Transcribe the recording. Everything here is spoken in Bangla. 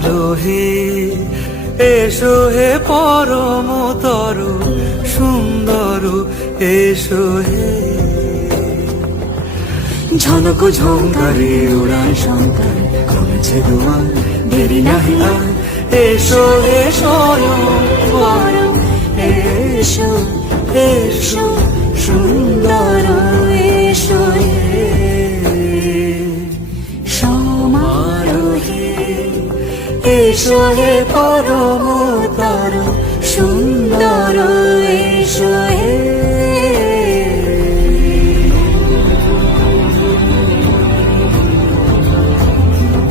সমারোহে এসো হে পরমতর সুন্দর এসো হে। ঝনক ঝঙ্কারে উড়ায় শঙ্কর কমেছে দুয়ার দেরি নাহি আর। এসো হে স্বয়ংবর এসো এসো সুন্দর এসো হে। সমারোহে এসো হে পরমতর